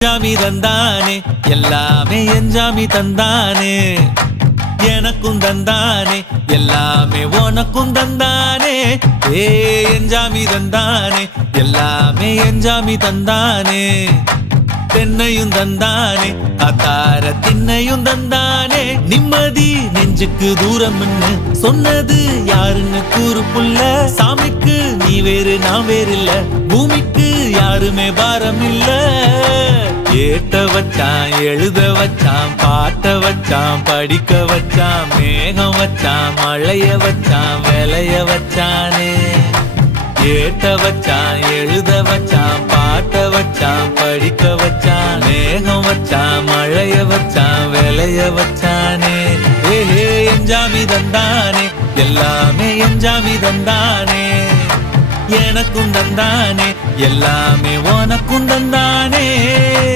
ஜாமி தந்தானே எல்லாமே என் ஜாமி தந்தானே எனக்கும் தந்தானே எல்லாமே உனக்கும் தந்தானே என் ஜாமி தந்தானே எல்லாமே என் ஜாமி தந்தானே தென்னையும் தந்தானே அத்தார திண்ணையும் தந்தானே நிம்மதி நெஞ்சுக்கு தூரம் சொன்னது யாருன்னு கூறு புள்ள சாமிக்கு நீ வேறு நான் வேறு இல்ல பூமிக்கு யாருமே பாரம் இல்ல ஏத்த வச்சான் எழுத வச்சான் பாட்ட வச்சான் படிக்க வச்சான் மேகம் வச்சான் மழைய வச்சான் விளைய வச்சானே ஏத்த வச்சான் எழுத வச்சான் பாட்ட வச்சான் படிக்க வச்சான் மேகம் வச்சான் மழைய வச்சான் விளைய வச்சானே என் ஜாமி தந்தானே எல்லாமே என் ஜாமி தந்தானே எனக்கும் தந்தானே எல்லாமே உனக்கும் தந்தானே